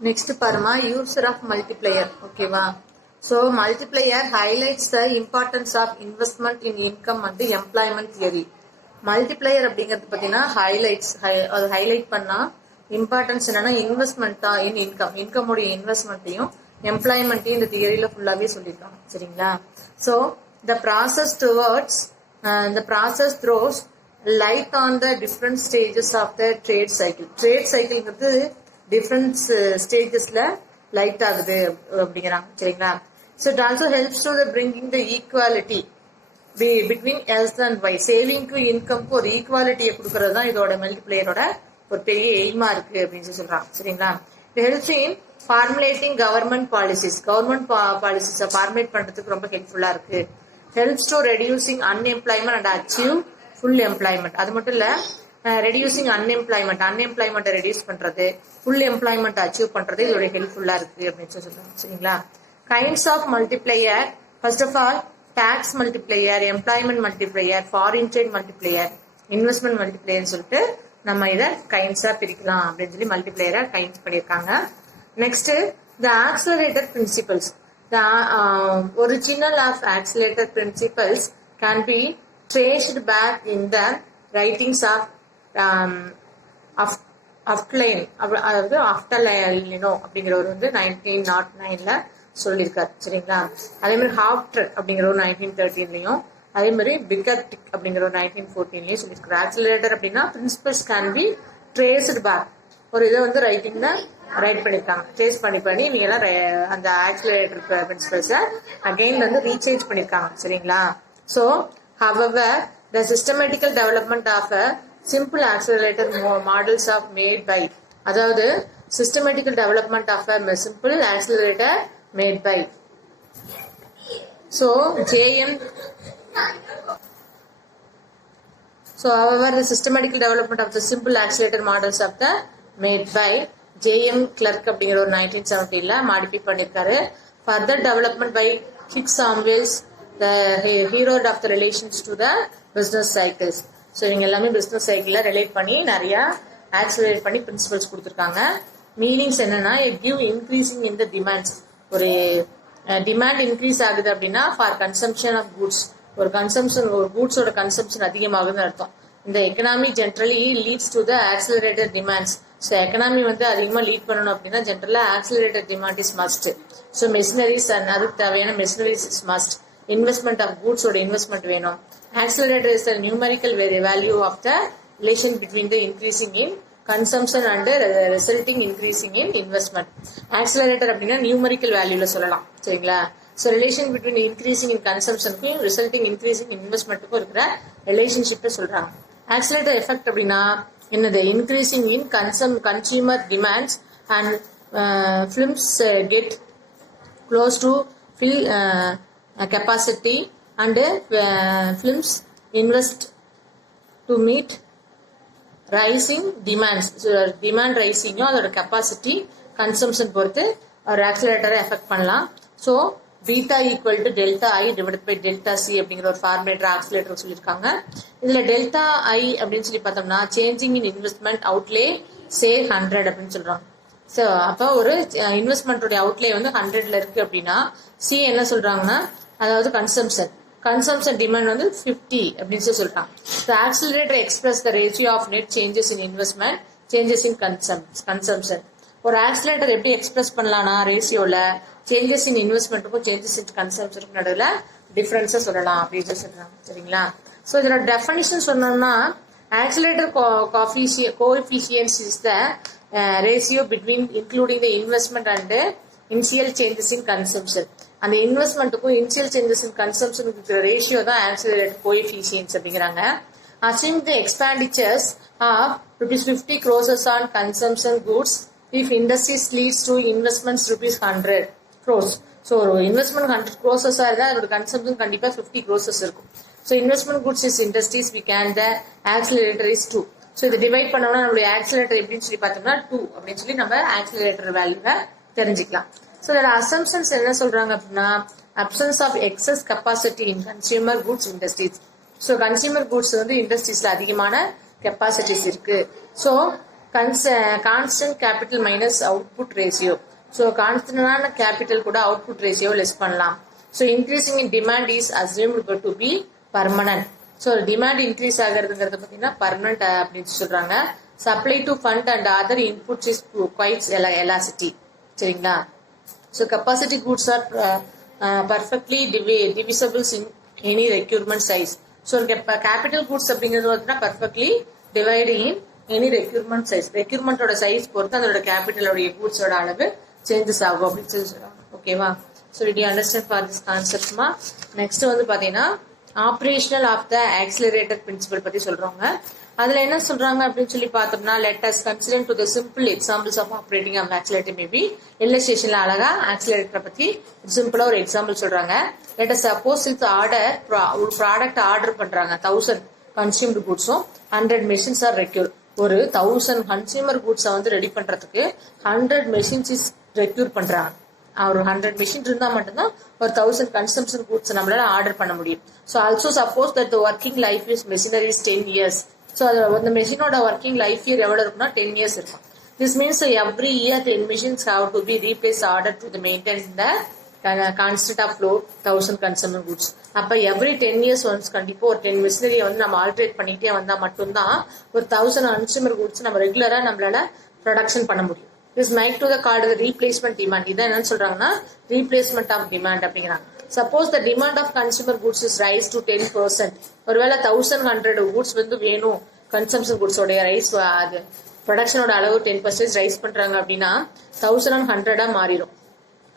Next parma user of multiplier. Okay va. So multiplier highlights the importance of investment in income and employment theory. Multiplier அப்படிங்கிறது பார்த்தீங்கன்னா அது highlight பண்ணா importance என்னன்னா investment தான் in income உடைய இன்வெஸ்ட்மெண்ட்டையும் எம்ப்ளாய்மெண்ட்டையும் இந்த தியரியில ஃபுல்லாவே சொல்லியிருக்காங்க சரிங்களா. So the process throws light on the different stages of the trade cycle. Trade cycleங்கிறது different stagesல லைட் ஆகுது அப்படிங்கிறாங்க சரிங்களா. So it also helps to the bringing the equality between S and Y. சேவிங்க்கு இன்கம்க்கு ஒரு ஈக்குவாலிட்டியை கொடுக்கறது தான் இதோட மல்டிப்ளையரோட ஒரு பெரிய எய்மா இருக்கு அப்படின்னு சொல்றாங்க சரிங்களா. It helps in formulating government policies. Government பாலிசிஸை ஃபார்முலேட் பண்றதுக்கு ரொம்ப ஹெல்ப்ஃபுல்லா இருக்கு. Helps to reducing unemployment and achieve full employment. அது மட்டும் இல்ல ரெடியூசிங் அன்எம்ப்ளாய்மெண்ட் ரெடியூஸ் பண்றது ஃபுல் எம்ப்ளாய்மெண்ட் அச்சீவ் பண்றது இதோட ஹெல்ப்ஃபுல்லா இருக்கு அப்படின்னு சொல்றாங்க சரிங்களா. Kinds of multiplier first of all tax multiplier, employment multiplier, foreign trade multiplier, investment மல்டிப்ளையர்னு சொல்லிட்டு நம்ம இதை கைண்ட்ஸா பிரிக்கலாம் அப்படின்னு சொல்லி மல்டிப்ளையரை கைண்ட்ஸ் பண்ணியிருக்காங்க. Next the accelerator principles. The original of accelerator principles can be traced back in the writings of அஃப்டலைனோ அப்படிங்கிறவர் வந்து 1909ல சொல்லியிருக்காரு சரிங்களா. அதே மாதிரி ஹாஃப்டர் அப்படிங்கிறவர் 1913லயும் அதே மாதிரி பிகர்டிக் அப்படிங்கிறவர் 1914லயும் சொல்லியிருக்காரு. ஆக்சிலரேட்டர் அப்படின்னா principles can be traced back. ஒரு இதை வந்து ரைட்டிங்ல ரைட் பண்ணிருக்காங்க. ட்ரேஸ் பண்ணி நீங்க எல்லாம் அந்த ஆக்சிலரேட்டர் பிரின்சிபல்ஸை அகைன் வந்து ரீசேஞ்ச் பண்ணிருக்காங்க சரிங்களா. So however the systematical development of a simple accelerator models of made by, அதாவது systematical development of a simple accelerator made by. So however the systematical development of the simple accelerator models of the made by J.M. Clark அப்படிங்கிற ஒரு 1970ல modify பண்ணிருக்காரு. Further development by Hicks Samuels, the hero of the relations to the business cycles. So இவங்க எல்லாமே business சைக்கிள relate பண்ணி நிறைய accelerate பண்ணி principles கொடுத்துருக்காங்க. Meanings என்னன்னா கிவ் இன்க்ரீசிங் இன் த டிமாண்ட்ஸ். ஒரு டிமாண்ட் இன்க்ரீஸ் ஆகுது அப்படின்னா ஃபார் கன்சம்ஷன் ஆஃப் குட்ஸ், ஒரு கூட்ஸோட கன்சம்ஷன் அதிகமாகுதுன்னு அர்த்தம். இந்த economy generally leads to the accelerated demands. So economy வந்து அதிகமாக லீட் பண்ணணும் அப்படின்னா ஜென்ரலாக accelerated demand is must. So machineries அதுக்கு தேவையான machineries is must. Investment of கூட்ஸோட இன்வெஸ்ட்மெண்ட் வேணும். Accelerator is the numerical value of the relation between the increasing in consumption and the resulting increasing in investment. Accelerator அப்படின்னா numerical valueல சொல்லலாம் சரிங்களா. So relation between increasing in consumption resulting increasing in investment இருக்கிற relationship சொல்றாங்க. Accelerator effect அப்படின்னா என்னது increasing in consumer demands and films get close to fill capacity and films invest to meet rising demands. So demand rising அதோட capacity consumption பொறுத்து ஒரு ஆக்சிலரேட்டரை effect பண்ணலாம். So beta equal to delta I divide by delta C அப்படிங்கிற ஒரு ஃபார்முலேட்டர் accelerator சொல்லியிருக்காங்க. இதுல delta ஐ அப்படின்னு சொல்லி பார்த்தோம்னா சேஞ்சிங் இன் இன்வெஸ்ட்மெண்ட் அவுட்லே சே 100 அப்படின்னு சொல்றாங்க. ஸோ அப்போ ஒரு இன்வெஸ்ட்மெண்ட்டோட அவுட்லே வந்து 100ல இருக்கு அப்படின்னா சி என்ன சொல்றாங்கன்னா அதாவது கன்சம்ஷன் டிமாண்ட் வந்து 50 அப்படின்னு சொல்லி சொல்றாங்க. The accelerator express the ratio of net changes in investment, changes in consumption. ஒரு ஆக்சிலரேட்டர் எப்படி எக்ஸ்பிரஸ் பண்ணலாம்னா ரேஷியோல சேஞ்சஸ் இன் இன்வெஸ்ட்மெண்ட்டுக்கும் சேஞ்சஸ் இன் கன்சம்ஷனுக்கும் நடுவில் டிஃபரன்ஸை சொல்லலாம் அப்படின்னு சொல்றாங்க சரிங்களா. ஸோ இதோட டெஃபனிஷன் சொன்னோம்னா accelerator coefficients is the ratio between including the investment and initial changes in consumption. அந்த இன்வெஸ்ட்மெண்ட்டுக்கும் இனிஷியல் சேஞ்சஸ் இன் கன்சம்ஷனுக்கு இருக்கிற ரேஷியோ தான் ஆக்சிலரேட்டர் கோஎஃபிஷியன்ஸ் அப்படிங்கிறாங்க. Assume the expenditures of ₹50 crores on consumption goods if industries leads to investments ₹100 crores. So investment 100 crores இருந்தா அதோட consumption கண்டிப்பா 50 crores இருக்கும். So investment goods is industries, we can the accelerator is 2. So இதை divide பண்ணோம்னா நம்மளுடைய accelerator எப்படின்னு சொல்லி பார்த்தோம்னா 2 அப்படின்னு சொல்லி நம்ம ஆக்சிலரேட்டர் வேல்யூவை தெரிஞ்சுக்கலாம். ஸோ இதோட அசம்ஷன்ஸ் என்ன சொல்றாங்க அப்படின்னா absence of excess capacity in consumer goods industries. So consumer goods வந்து இண்டஸ்ட்ரீஸ்ல அதிகமான கெப்பாசிட்டிஸ் இருக்கு. So constant capital minus output ratio. So கான்ஸ்டன்டான கேபிட்டல் கூட அவுட்புட் ரேஷியோ லெஸ் பண்ணலாம். So increasing in demand is assumed to be permanent. So demand increase ஆகிறதுங்கிறது பார்த்தீங்கன்னா permanent அப்படின்னு சொல்றாங்க. Supply to fund and other inputs is quite elasticity. சரிங்களா? So capacity goods are perfectly divisibles in any requirement size. So capital goods அப்படிங்கிறது பார்த்தீங்கன்னா perfectly divide in any requirement size. ரெக்யூர்மெண்டோட size பொறுத்து அதோட கேபிட்டலோடைய கூட்ஸோட அளவு சேஞ்சஸ் ஆகும் அப்படின்னு சொல்லி சொல்றாங்க. ஓகேவா? So did understand for this கான்செப்ட்மா. நெக்ஸ்ட் வந்து பாத்தீங்கன்னா operational of the accelerator principle பத்தி சொல்றாங்க. அதுல என்ன சொல்றாங்க அப்படின்னு சொல்லி பார்த்தோம்னா, let us consider to the simple examples of operating of accelerator. Maybe இல்லஸ்ட்ரேஷன்ல அழகா ஆக்சிலரேட்டரை பத்தி சிம்பிளா ஒரு எக்ஸாம்பிள் சொல்றாங்க. Let us suppose it's order ஒரு ப்ராடக்ட் ஆர்டர் பண்றாங்க. 1000 கன்சியூம்டு கூட்ஸும் 100 மெஷின்ஸ் ஆர் ரெக்யூர். ஒரு 1000 கன்சியூமர் கூட்ஸை வந்து ரெடி பண்றதுக்கு 100 மெஷின்ஸ் இஸ் ரெக்யூர் பண்றாங்க. ஒரு 100 மெஷின் இருந்தா மட்டும்தான் ஒரு 1000 கன்சம்ஷன் கூட்ஸ் நம்மளால ஆர்டர் பண்ண முடியும். So also suppose that working life is machinery is 10 years. So அந்த மெஷினோட ஒர்க்கிங் லைஃப் இயர் எவ்வளவு இருக்குன்னா 10 years இருக்கும். This means every year 10 machines have to be replaced order to maintain the constant of flow 1000 consumer goods. அப்ப every 10 years once கண்டிப்பா ஒரு 10 மிஷினரியை வந்து நம்ம ஆல்ட்ரேட் பண்ணிட்டே வந்தா மட்டும்தான் ஒரு 1000 கன்சூமர் குட்ஸ் நம்ம ரெகுலரா நம்மளால ப்ரொடக்ஷன் பண்ண முடியும். This might to the called the replacement demand. இதான் என்ன சொல்றாங்கன்னா replacement of demand அப்படிங்கிறாங்க. Suppose the demand of consumer goods is rise to 10%. ஒருவேளை 1100 goods வந்து வேணும், கன்சம்ஷன் goods உடைய ரைஸ் அது ப்ரொடக்ஷனோட அளவு 10% ரைஸ் பண்றாங்க அப்படின்னா 1100 மாறிடும்.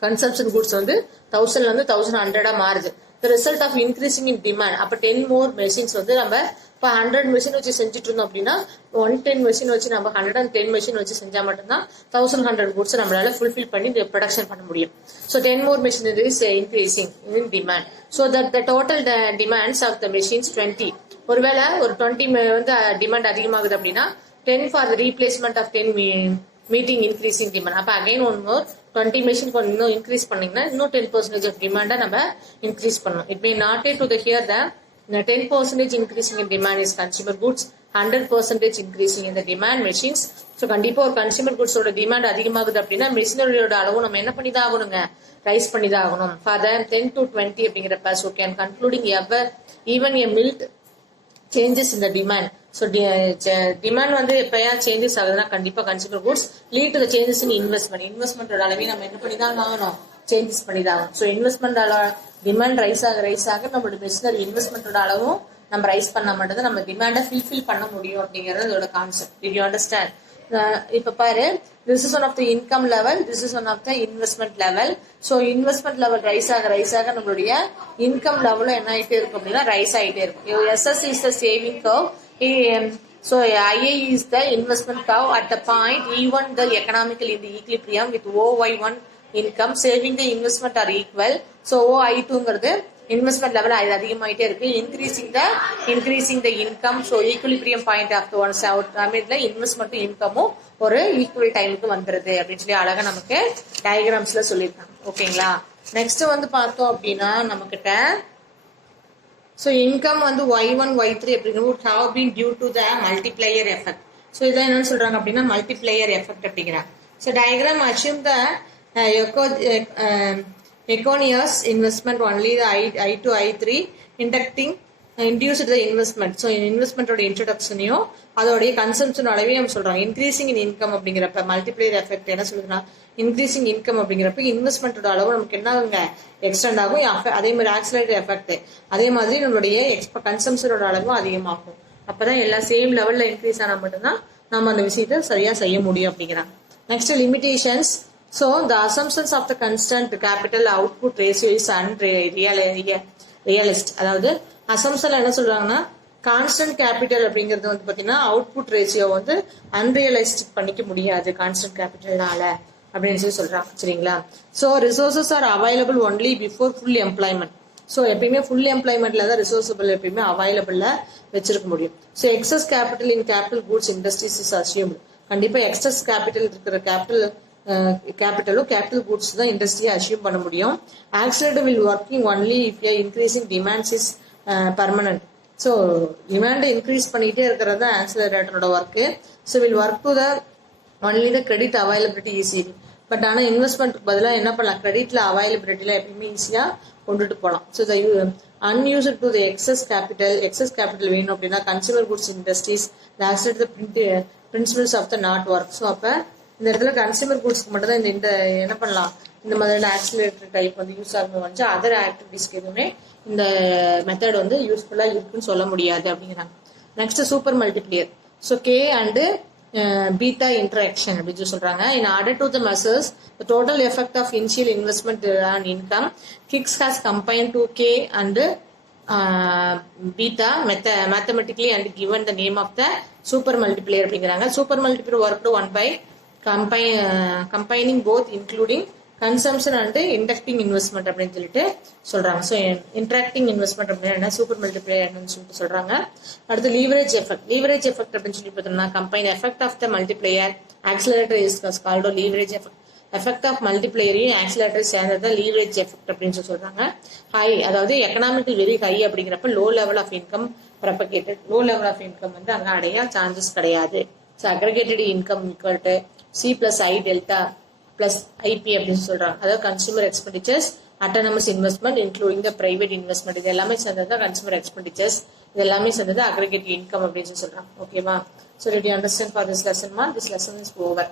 கன்சம்ஷன் goods வந்து 1000ல இருந்து 1100 மாறுது. The result of increasing in demand. அப்ப 10 more machines வந்து நம்ம இப்போ 100 மெஷின் வச்சு செஞ்சுட்டு இருந்தோம் அப்படின்னா 110 மெஷின் வச்சு நம்ம 110 மெஷின் வச்சு செஞ்சா மட்டும்தான் 1100 கூட்ஸ் நம்மளால ஃபுல்ஃபில் பண்ணி ப்ரொடக்ஷன் பண்ண முடியும். So 10 more machineries increasing in demand. So that the total demands of the machines 20. ஒருவேளை ஒரு 20 வந்து டிமாண்ட் அதிகமாகுது அப்படின்னா 10 for the replacement of 10 meeting increasing demand. அப்போ அகைன் ஒன் மோர் 20 மெஷின் இன்னும் இன்க்ரீஸ் பண்ணீங்கன்னா இன்னும் 10% ஆஃப் டிமாண்டை நம்ம இன்க்ரீஸ் பண்ணணும். It may not to the here the 10% increasing in demand is consumer goods, 100% increasing in the demand machines. So கண்டிப்பா ஒரு consumer குட்ஸோட demand அதிகமாகுது அப்படின்னா மெஷினரியோட அளவு நம்ம என்ன பண்ணி தான் ஆகணுங்க, ரைஸ் பண்ணி தான் ஆகணும். ஃபார் த 10 to 20 அப்படிங்கிறப்ப so can concluding even a mild changes in the demand. So demand வந்து எப்பயா சேஞ்சஸ் ஆகுதுன்னா கண்டிப்பா consumer goods lead to the changes in investment. இன்வெஸ்ட்மெண்டோட அளவையும் நம்ம என்ன பண்ணி தான் ஆகணும், சேஞ்சஸ் பண்ணி தான் ஆகணும். ஸோ இன்வெஸ்ட்மெண்ட் டிமாண்ட் ரைஸ் ஆக நம்மளோட மெஷினரி இன்வெஸ்ட்மெண்டோட அளவும் நம்ம ரைஸ் பண்ண மட்டும் நம்ம டிமாண்டை ஃபில்ஃபில் பண்ண முடியும் அப்படிங்கிறது அதோட கான்செப்ட். Did you understand? இப்ப பாரு, this is one of the income level, this is one of the investment level. So investment level rise ஆக நம்மளுடைய இன்கம் லெவலும் என்ன ஆகிட்டே இருக்கும் அப்படின்னா ரைஸ் ஆகிட்டே இருக்கும். SS is the saving curve. So IA is the investment curve at the point even the economical in the equilibrium with OY1 income saving the investment are equal. So OI2ங்கிறது investment level அது அதிகமாயிட்டே இருக்கு. Increasing the income. So equilibrium point of one சமயத்துல இன்வெஸ்ட்மெண்ட்டும் இன்கமும் ஒரு equal டைமுக்கு வந்துருது அப்படின்னு சொல்லி அழகா நமக்கு டயக்ராம்ஸ்ல சொல்லியிருக்காங்க. ஓகேங்களா? நெக்ஸ்ட் வந்து பார்த்தோம் அப்படின்னா நம்ம கிட்ட ஸோ இன்கம் வந்து Y1 Y3 அப்படிங்கிறது have been due to the multiplier effect. So இதான் என்னன்னு சொல்றாங்க அப்படின்னா மல்டிப்ளையர் எஃபெக்ட் அப்படிங்கிறாங்க. So diagram assume the economious investment only the I2 I3 induced the investment. So இன்வெஸ்ட்மெண்டோட இன்ட்ரோடக்ஷனையும் அதோடைய கன்சம்ஷன் அளவையும் நம்ம சொல்றோம். இன்க்ரீசிங் இன் இன்கம் அப்படிங்கிறப்ப மல்டிப்ளையர் எஃபெக்ட் என்ன சொல்லுங்கன்னா இன்க்ரீசிங் இன்கம் அப்படிங்கிறப்ப இன்வெஸ்ட்மெண்டோட அளவு நமக்கு என்ன ஆகுங்க, எக்ஸ்டெண்ட் ஆகும். அதே மாதிரி ஆக்சிலரேட்டர் எஃபெக்ட் அதே மாதிரி நம்மளுடைய கன்சம்ஷனோட அளவும் அதிகமாகும். அப்பதான் எல்லாம் சேம் லெவல்ல இன்க்ரீஸ் ஆனா மட்டும்தான் நம்ம அந்த விஷயத்தை சரியா செய்ய முடியும் அப்படிங்கிறாங்க. Next limitations. So the assumptions of the constant capital output ratio is unrealistic. அதாவது அசம்ஷன் என்ன சொல்றாங்கன்னா கான்ஸ்டன்ட் கேபிட்டல் அப்படிங்கிறது வந்து பாத்தீங்கன்னா அவுட்புட் ரேஷியோ வந்து அன்ரியலைஸ்டிக் பண்ணிக்க முடியாது கான்ஸ்டன்ட் கேபிட்டல்னால அப்படின்னு சொல்லி சொல்றாங்க. சரிங்களா? So resources are available only before full employment. So எப்பயுமே ஃபுல் எம்ப்ளாய்மெண்ட்ல தான் ரிசோர்சபிள் எப்பயுமே அவைலபிள்ல வச்சிருக்க முடியும். So excess capital in capital goods industries is assumed. கண்டிப்பா எக்ஸஸ் கேபிட்டல் இருக்கிற கேபிட்டல் கூட்ஸ் தான் இண்டஸ்ட்ரியை அச்சீவ் பண்ண முடியும். Accelerator will working only if increasing demands is permanent. So டிமாண்டை இன்க்ரீஸ் பண்ணிகிட்டே இருக்கிறது தான் ஆக்சிலரேட்டரோட work. So will work to the only the credit availability easy. But ஆனால் இன்வெஸ்ட்மெண்ட்டுக்கு பதிலாக என்ன பண்ணலாம், கிரெடிட்டில் அவைலபிலிட்டியில் எப்பயுமே ஈஸியாக கொண்டுட்டு போகலாம். So the unused to the excess capital வேணும் அப்படின்னா consumer goods industries accelerate the principles of the not work. So அப்போ இந்த இடத்துல கன்சூமர் குட்ஸ்க்கு மட்டும் தான் இந்த என்ன பண்ணலாம், இந்த மாதிரியான ஆக்சிலேட்டர் டைப் வந்து யூஸ் ஆகும் வந்து அதர் ஆக்டிவிட்டிஸ்க்கு எதுவுமே இந்த மெத்தட் வந்து யூஸ்ஃபுல்லாக இருக்குன்னு சொல்ல முடியாது அப்படிங்கிறாங்க. Next super multiplier. So K and beta interaction அப்படின்னு சொல்லி சொல்றாங்க. In order to the measures the total effect of initial investment and income, kicks has combined to K and beta mathematically and given the name of the super multiplier அப்படிங்கிறாங்க. Super multiplier work one by combining both including consumption and inducting investment அப்படின்னு சொல்லிட்டு சொல்றாங்க. So interacting investment அப்படின்னா super multiplier சொல்லிட்டு சொல்றாங்க. அடுத்து leverage effect அப்படின்னு சொல்லி பார்த்தோம்னா combine effect of the multiplier accelerator is called to leverage effect of மல்டிப்ளையரையும் ஆக்சிலேட்டர் சேர்ந்தது லீவரேஜ் எஃபெக்ட் அப்படின்னு சொல்றாங்க. ஹை அதாவது எக்கனாமிக்கல் வெரி ஹை அப்படிங்கிறப்ப low level of income propagated. Low level of income வந்து அங்கே அடைய சான்சஸ் கிடையாது. So aggregated income equal to C plus I delta plus IP அப்படின்னு சொல்றாங்க. அதாவது consumer expenditures, autonomous investment including the private investment, இது எல்லாமே சேர்ந்தது தான் கன்சூமர் எக்ஸ்பெண்டிச்சர்ஸ், இது எல்லாமே சேர்ந்தது அக்ரிகேட்டட் இன்கம் அப்படின்னு சொல்றாங்க. ஓகேவா? So did you understand for this lesson மா? This lesson is over.